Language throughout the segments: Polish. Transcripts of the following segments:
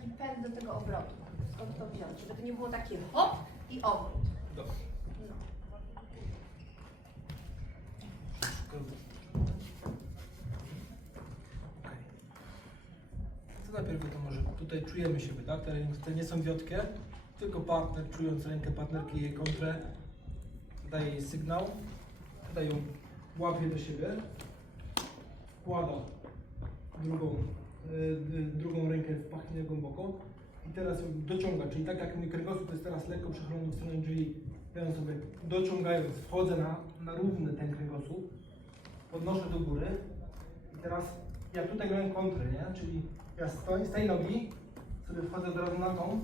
taki pęd do tego obrotu. Skąd to wziąć? Żeby to nie było takie hop i obrót. No. To najpierw to może tutaj czujemy siebie, tak? Te nie są wiotkie, tylko partner, czując rękę partnerki i jej kontrę, daje jej sygnał, tutaj ją łapie do siebie, wkłada drugą, drugą rękę w głęboko. I teraz dociąga, czyli tak jak mój kręgosłup jest teraz lekko przechylony w stronę drzwi, ja sobie dociągając wchodzę na, na równy ten kręgosłup, podnoszę do góry. I teraz ja tutaj miałem kontrę, nie? Czyli ja stoję z tej nogi sobie wchodzę od razu na tą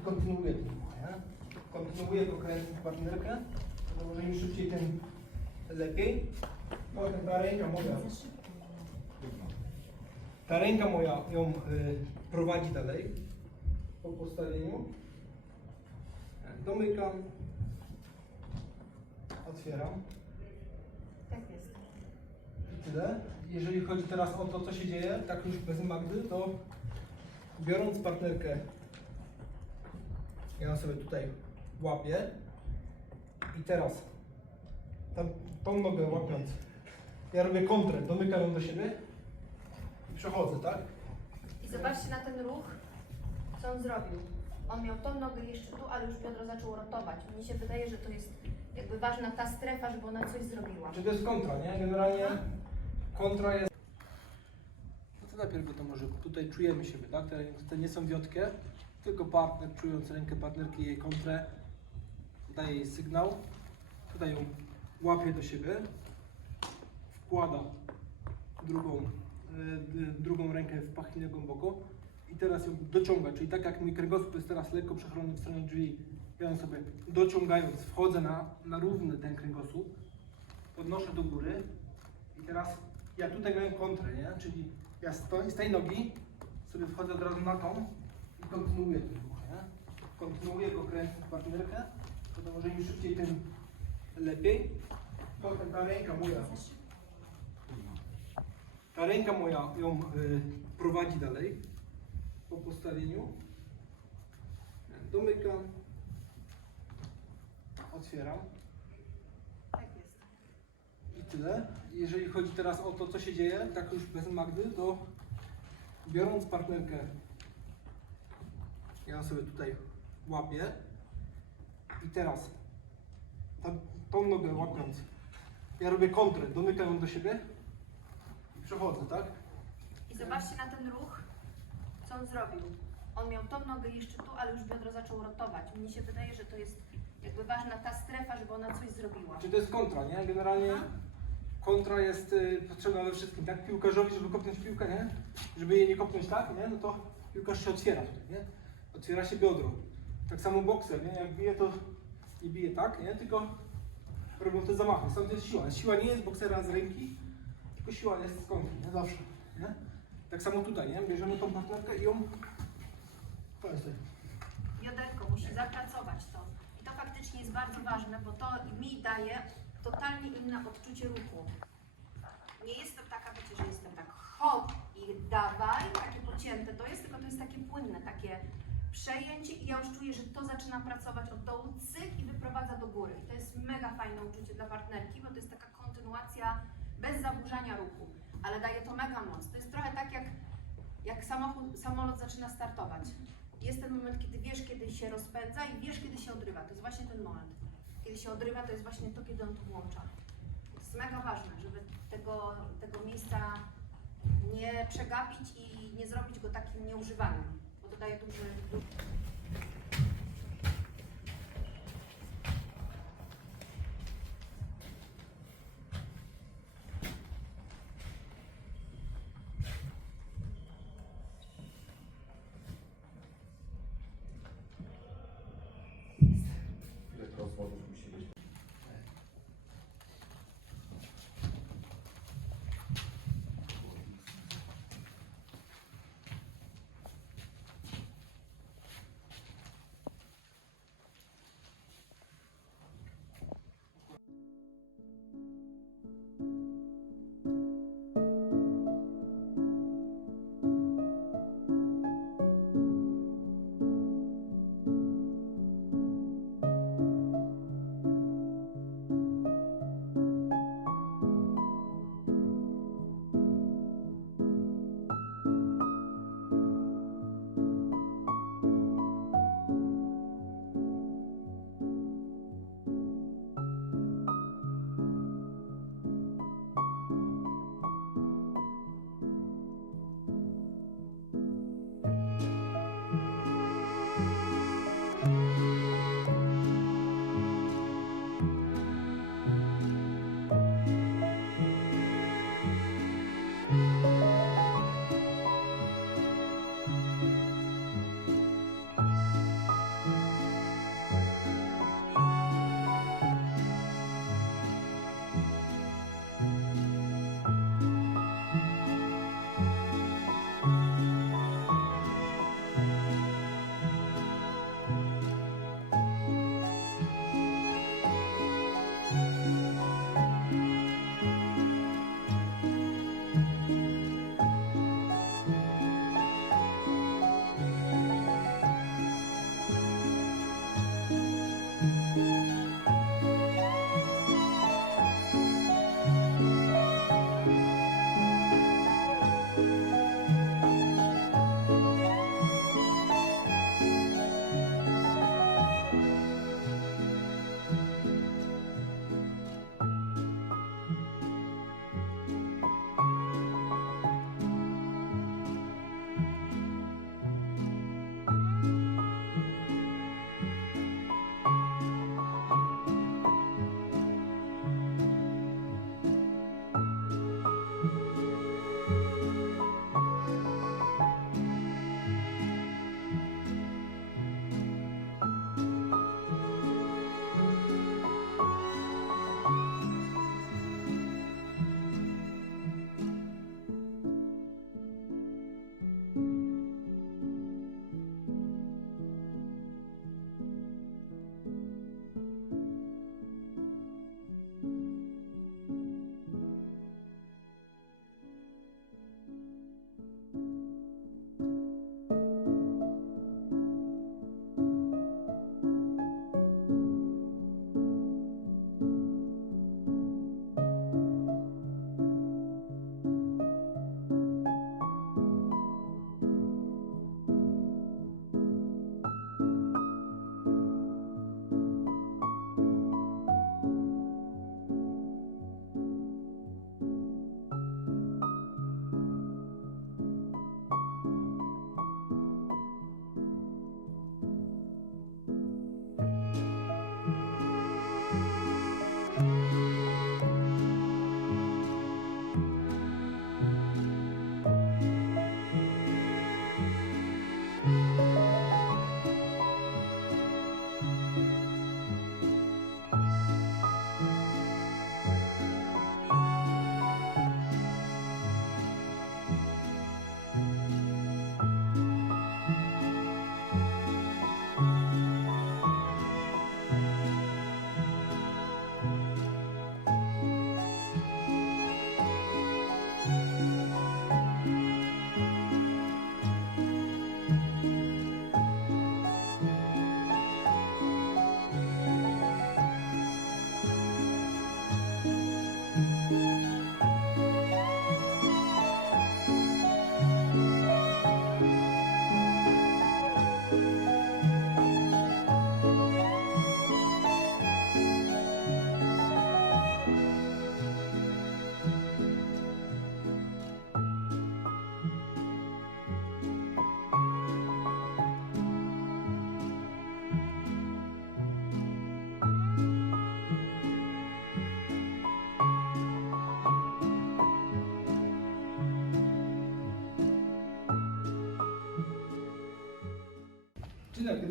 i kontynuuję to, nie? Kontynuuję go kręcąc partnerkę, to może im szybciej, tym lepiej. Potem ta ręka moja, ta ręka moja ją y, prowadzi dalej po postawieniu. Domykam, otwieram. Tak jest. I tyle. Jeżeli chodzi teraz o to, co się dzieje, tak już bez Magdy, to biorąc partnerkę, ja sobie tutaj łapię i teraz tam, tą nogę łapiąc, ja robię kontrę, domykam ją do siebie przechodzę, tak? I zobaczcie na ten ruch, co on zrobił. On miał tą nogę jeszcze tu, ale już biodro zaczęło rotować. Mnie się wydaje, że to jest jakby ważna ta strefa, żeby ona coś zrobiła. Czy to jest kontra, nie? Generalnie kontra jest. No to najpierw to może tutaj czujemy siebie, tak? Te ręce nie są wiotkie, tylko partner, czując rękę partnerki i jej kontrę, daje jej sygnał, tutaj ją łapie do siebie, wkłada drugą, drugą rękę w pachninę głęboko i teraz ją dociąga, czyli tak jak mój kręgosłup jest teraz lekko przechylony w stronę drzwi, ja ją sobie dociągając wchodzę na, na równy ten kręgosłup, podnoszę do góry i teraz ja tutaj miałem kontrę, nie? Czyli ja stoję z tej nogi sobie wchodzę od razu na tą i kontynuuję ten ruch, nie? Kontynuuję go kręcąc partnerkę, to może im szybciej, tym lepiej. Potem ta ręka moja, ta ręka moja ją y, prowadzi dalej po postawieniu. Domykam, otwieram. Tak jest. I tyle. Jeżeli chodzi teraz o to, co się dzieje, tak już bez Magdy, to biorąc partnerkę, ja sobie tutaj łapię i teraz tą nogę łapiąc, ja robię kontrę, domykam ją do siebie przechodzę, tak? I zobaczcie na ten ruch, co on zrobił. On miał tą nogę jeszcze tu, ale już biodro zaczęło rotować. Mnie się wydaje, że to jest jakby ważna ta strefa, żeby ona coś zrobiła. Czy to jest kontra, nie? Generalnie kontra jest y, potrzebna we wszystkim, tak? Piłkarzowi, żeby kopnąć piłkę, nie? Żeby jej nie kopnąć tak, nie? No to piłkarz się otwiera tutaj, nie? Otwiera się biodro. Tak samo bokser, nie? Jak bije, to nie bije tak, nie? Tylko robią te zamachy. Stąd jest siła. Siła nie jest boksera z ręki, siła jest z kontry, nie? Zawsze, nie? Tak samo tutaj, nie? Bierzemy tą partnerkę i ją... To jest Bioderko musi zapracować to. I to faktycznie jest bardzo ważne, bo to mi daje totalnie inne odczucie ruchu. Nie jestem taka, wiecie, że jestem tak hop i dawaj, takie pocięte to jest, tylko to jest takie płynne, takie przejęcie i ja już czuję, że to zaczyna pracować od dołu, cyk i wyprowadza do góry. I to jest mega fajne uczucie dla partnerki, bo to jest taka kontynuacja bez zaburzania ruchu, ale daje to mega moc. To jest trochę tak jak, jak samochód, samolot zaczyna startować. Jest ten moment, kiedy wiesz, kiedy się rozpędza i wiesz, kiedy się odrywa. To jest właśnie ten moment. Kiedy się odrywa, to jest właśnie to, kiedy on to włącza. To jest mega ważne, żeby tego, tego miejsca nie przegapić i nie zrobić go takim nieużywanym, bo to daje duży, duży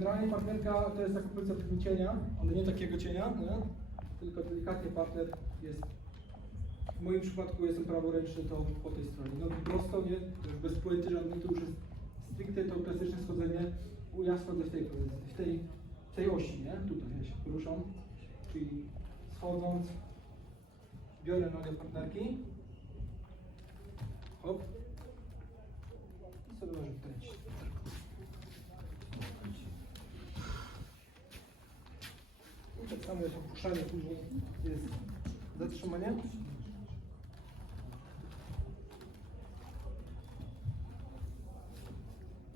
generalnie partnerka to jest taka pozycja takiego cienia, ale nie takiego cienia, nie? tylko delikatnie partner jest, w moim przypadku jestem praworęczny, to po tej stronie. Nogi prosto, nie? Już bez płyty żadnej, to już jest stricte to klasyczne schodzenie, ja schodzę w tej pozycji, w tej, w tej osi, nie? Tutaj ja się poruszam, czyli schodząc, biorę nogę partnerki, hop, i sobie możemy kręcić. I opuszczanie, później jest zatrzymanie.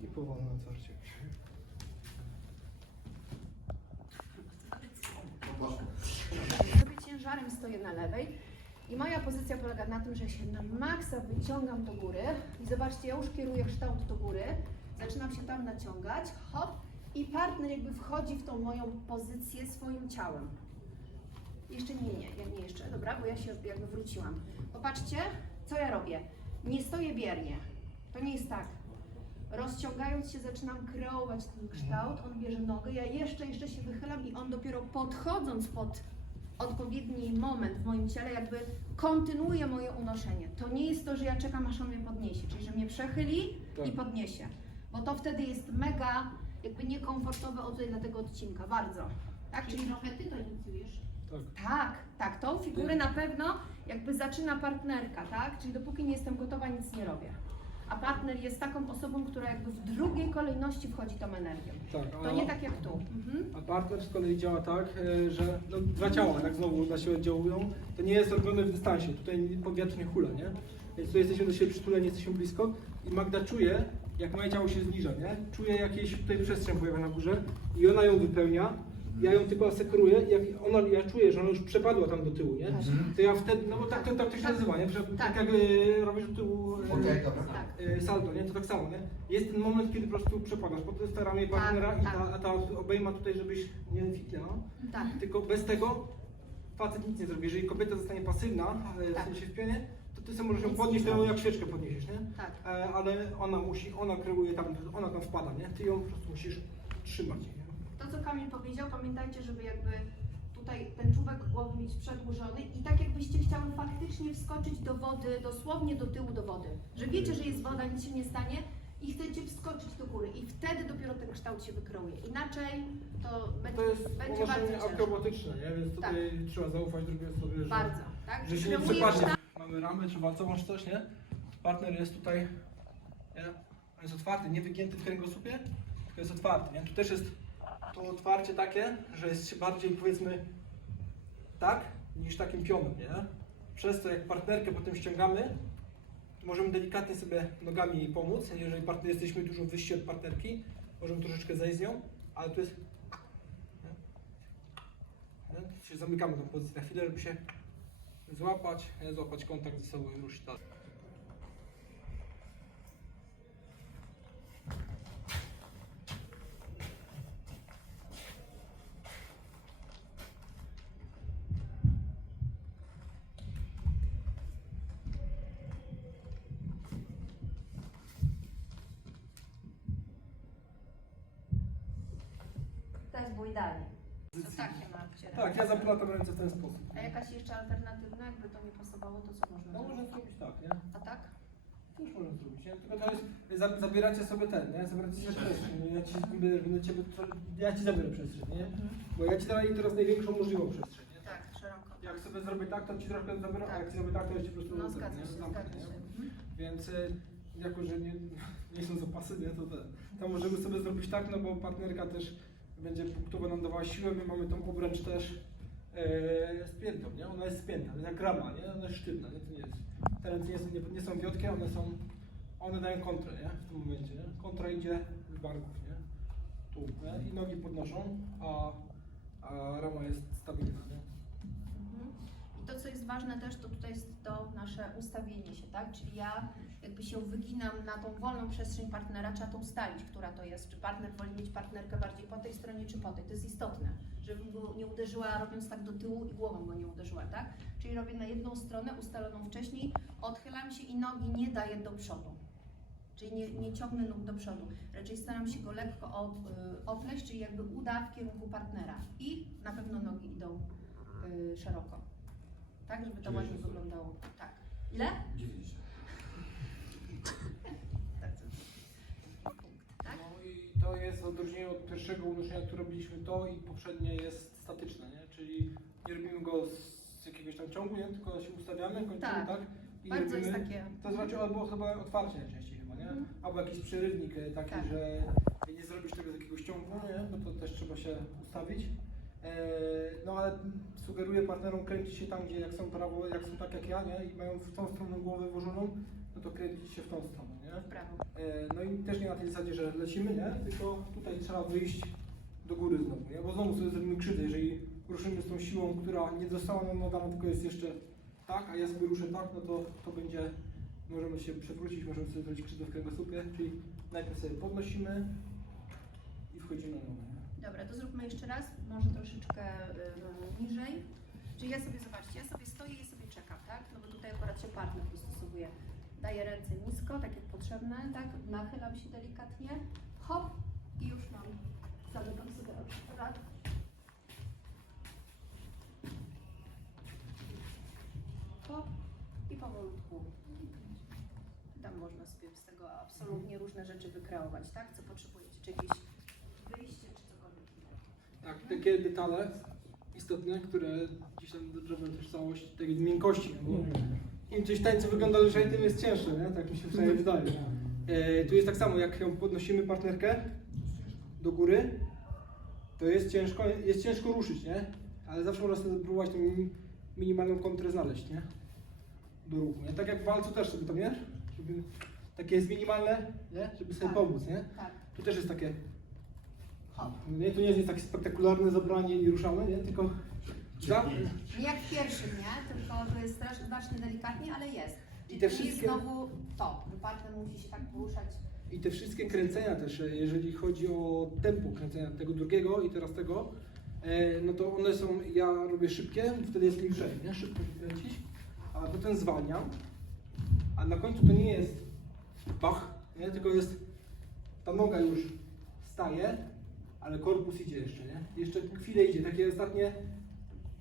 I powolne otwarcie. Sobie ciężarem stoję na lewej i moja pozycja polega na tym, że się na maksa wyciągam do góry i zobaczcie, ja już kieruję kształt do góry, zaczynam się tam naciągać, hop i partner jakby wchodzi w tą moją pozycję swoim ciałem. Jeszcze nie, nie, ja nie jeszcze, dobra, bo ja się jakby wróciłam. Popatrzcie, co ja robię. Nie stoję biernie. To nie jest tak. Rozciągając się zaczynam kreować ten kształt, on bierze nogę, ja jeszcze, jeszcze się wychylam i on dopiero podchodząc pod odpowiedni moment w moim ciele jakby kontynuuje moje unoszenie. To nie jest to, że ja czekam aż on mnie podniesie, czyli że mnie przechyli Tak. i podniesie. Bo to wtedy jest mega jakby niekomfortowe tutaj dla tego odcinka, bardzo. Tak, czyli trochę ty to inicjujesz. Tak. Tak, tak, tą figurę na pewno jakby zaczyna partnerka, tak? Czyli dopóki nie jestem gotowa, nic nie robię. A partner jest taką osobą, która jakby w drugiej kolejności wchodzi tą energią. Tak, To nie tak jak tu. Mhm. A partner z kolei działa tak, e, że no, dwa ciała tak znowu na siebie oddziałują. To nie jest robione w dystansie, tutaj powietrze nie hula, nie? Więc tutaj jesteśmy do siebie przytuleni, jesteśmy blisko i Magda czuje, jak moje ciało się zniża, nie? Czuje jakieś tutaj przestrzeń pojawia na górze i ona ją wypełnia. Ja ją tylko asekuruję i jak ona, ja czuję, że ona już przepadła tam do tyłu, nie? To ja wtedy, no bo tak to, tak to się Tak. nazywa, nie? Że Tak. tak jak e, robisz do tyłu e, Okej, dobra. Tak. e, salto, nie? To tak samo, nie? Jest ten moment, kiedy po prostu przepadasz pod te ramię partnera i tak. ta, a ta obejma tutaj, żebyś nie fiknęła. Tak. Tylko bez tego facet nic nie zrobi. Jeżeli kobieta zostanie pasywna, ale Tak. tak. się w pionie, to ty sobie możesz ją Nic podnieść, nie to ją jak świeczkę podniesiesz, nie? Tak. E, ale ona musi, ona kreuje tam, ona tam wpada, nie? Ty ją po prostu musisz trzymać, nie? To, co Kamil powiedział, pamiętajcie, żeby jakby tutaj ten czubek głowy mieć przedłużony i tak jakbyście chciały faktycznie wskoczyć do wody, dosłownie do tyłu do wody. Że wiecie, że jest woda, nic się nie stanie i chcecie wskoczyć do góry i wtedy dopiero ten kształt się wykreuje. Inaczej to będzie, To jest będzie bardzo ciężko. akrobatyczne, nie? Więc tutaj trzeba zaufać drugiej osobie, że, Bardzo, tak? że się nie przepadnie. Mamy ramę czy walcową czy coś, nie? Partner jest tutaj, nie? On jest otwarty, nie wygięty w kręgosłupie, tylko jest otwarty, nie? Tu też jest to otwarcie takie, że jest się bardziej powiedzmy tak, niż takim pionem, nie? Przez to jak partnerkę potem ściągamy, możemy delikatnie sobie nogami jej pomóc. Jeżeli partner jesteśmy dużo wyżsi od partnerki, możemy troszeczkę zejść z nią, ale tu jest. Nie? Nie? Się zamykamy tą pozycję na chwilę, żeby się złapać, złapać kontakt ze sobą i ruszyć dalej. To jest było idealnie. To takie macie. Tak, ja zaplatam ręce w ten sposób. A jakaś jeszcze alternatywna, jakby to nie pasowało, to co można No zrobić? można zrobić tak, nie? A tak? To już można zrobić, nie? Tylko to jest, za- zabieracie sobie ten, nie? Zabieracie sobie przestrzeń, nie? ja ci, będę, będę ciebie, ja ci zabiorę przestrzeń, nie? Bo ja ci daję teraz największą możliwą przestrzeń, nie? Tak, szeroko. Jak sobie zrobię tak, to ci trochę zabieram, a Tak. jak ci zrobię tak, to ja ci po prostu No zgadza nie? się, Zamknę, zgadza nie? się. Mhm. Więc y, jako, że nie, nie są zapasy, nie, to, te, to możemy sobie zrobić tak, no bo partnerka też będzie punktowo nam dawała siłę, my mamy tą obręcz też e, spiętą, nie? Ona jest spięta, jak rama, nie? Ona jest sztywna, nie? To nie jest. Te ręce nie są, nie, nie są wiotkie, one są, one dają kontrę, nie? W tym momencie, nie? Kontra idzie z barków, nie? Tu, nie? I nogi podnoszą, a, a rama jest stabilna, to, co jest ważne też, to tutaj jest to nasze ustawienie się, tak? Czyli ja jakby się wyginam na tą wolną przestrzeń partnera, trzeba to ustalić, która to jest. Czy partner woli mieć partnerkę bardziej po tej stronie, czy po tej. To jest istotne, żebym go nie uderzyła robiąc tak do tyłu i głową go nie uderzyła, tak? Czyli robię na jedną stronę ustaloną wcześniej, odchylam się i nogi nie daję do przodu. Czyli nie, nie ciągnę nóg do przodu. Raczej staram się go lekko od, y, opleść, czyli jakby uda w kierunku partnera. I na pewno nogi idą y, szeroko. Tak, żeby to ładnie wyglądało. Tak. Ile? 9. Tak. Tak? No i to jest w odróżnieniu od pierwszego unoszenia, które robiliśmy to i poprzednie jest statyczne, nie? Czyli nie robimy go z jakiegoś tam ciągu, nie? Tylko się ustawiamy, kończymy Tak. tak, i Bardzo robimy. jest takie. To znaczy albo chyba otwarcie najczęściej chyba, nie? Mhm. Albo jakiś przerywnik e, taki, Tak. że nie zrobisz tego z jakiegoś ciągu, nie? No to też trzeba się ustawić. E, no ale sugeruję partnerom kręcić się tam, gdzie jak są prawo, jak są tak jak ja, nie? I mają w tą stronę głowę włożoną, no to kręcić się w tą stronę, nie? W prawo. E, No i też nie na tej zasadzie, że lecimy, nie? Tylko tutaj trzeba wyjść do góry znowu, nie? Bo znowu sobie zrobimy krzywdę, jeżeli ruszymy z tą siłą, która nie została nam nadana, tylko jest jeszcze tak, a ja sobie ruszę tak, no to to będzie, możemy się przewrócić, możemy sobie zrobić krzywdę w kręgosłupie, czyli najpierw sobie podnosimy i wchodzimy na nogę? Dobra, to zróbmy jeszcze raz, może troszeczkę y, niżej. Czyli ja sobie, zobaczcie, ja sobie stoję i sobie czekam, tak? No bo tutaj akurat się partner dostosowuje. Daję ręce nisko, tak jak potrzebne, tak? Nachylam się delikatnie, hop i już mam. Zamykam sobie oczy, tak? Hop i powolutku. Tam można sobie z tego absolutnie różne rzeczy wykreować, tak? Co potrzebujecie, czy jakieś Tak, takie detale istotne, które gdzieś tam też całość tej miękkości, no bo im coś tańcu wygląda lżej, tym jest cięższe, nie? Tak mi się przynajmniej wydaje. E, tu jest tak samo, jak ją podnosimy partnerkę do góry, to jest ciężko, jest ciężko ruszyć, nie? Ale zawsze można sobie próbować tą mini- minimalną kontrę znaleźć, nie? Do ruchu, nie? Tak jak w walcu też sobie to, wiesz? Żeby, takie jest minimalne, nie? Żeby sobie Tak. pomóc, nie? Tak, Tu też jest takie. Nie? Tu nie jest takie spektakularne zabranie i ruszamy, nie? Tylko za, Nie jak w pierwszym, nie? Tylko to jest strasznie, znacznie delikatnie, ale jest. I te to wszystkie- znowu to, że partner musi się tak poruszać. I te wszystkie kręcenia też, e, jeżeli chodzi o tempo kręcenia tego drugiego i teraz tego, e, no to one są, ja robię szybkie, wtedy jest lżej, nie? Szybko się kręcić, a potem zwalniam, a na końcu to nie jest bach, nie? Tylko jest, ta noga już staje, ale korpus idzie jeszcze, nie? Jeszcze chwilę idzie, takie ostatnie,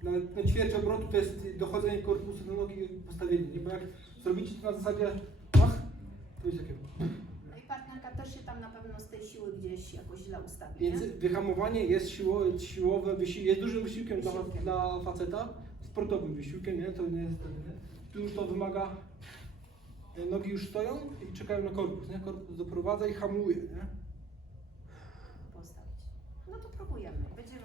na, na ćwierć obrotu to jest dochodzenie korpusu do nogi i postawienie, nie? Bo jak zrobicie to na zasadzie bach, to jest takie... No i partnerka też się tam na pewno z tej siły gdzieś jakoś źle ustawi, Więc nie? wyhamowanie jest siło, siłowe, wysi- jest dużym wysiłkiem dla, Wysiłkiem. dla faceta, sportowym wysiłkiem, nie? To nie jest nie? Tu już to wymaga, e, nogi już stoją i czekają na korpus, nie? Korpus doprowadza i hamuje, nie? Będziemy.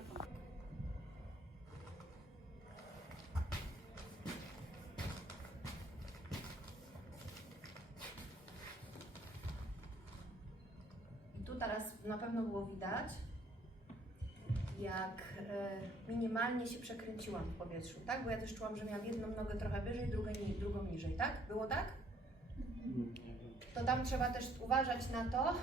I tu teraz na pewno było widać, jak e, minimalnie się przekręciłam w powietrzu, tak? Bo ja też czułam, że miałam jedną nogę trochę wyżej, drugą, drugą niżej, tak? Było tak? To tam trzeba też uważać na to,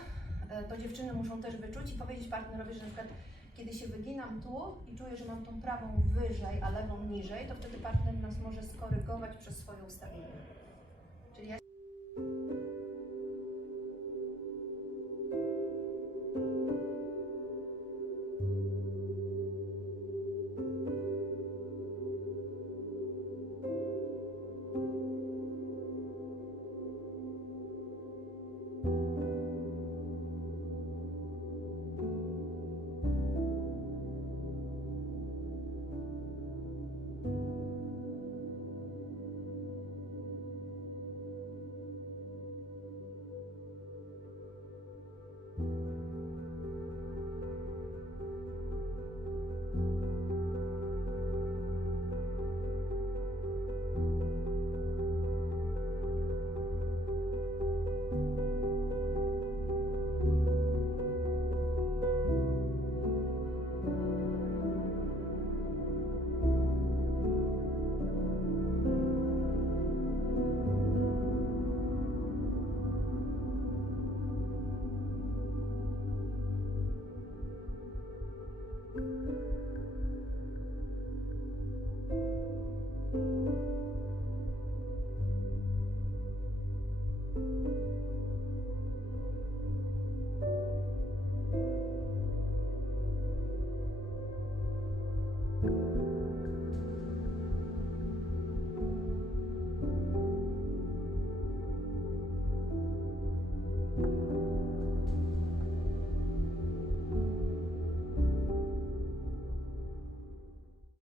e, to dziewczyny muszą też wyczuć i powiedzieć partnerowi, że na przykład kiedy się wyginam tu i czuję, że mam tą prawą wyżej, a lewą niżej, to wtedy partner nas może skorygować przez swoje ustawienie. Czyli ja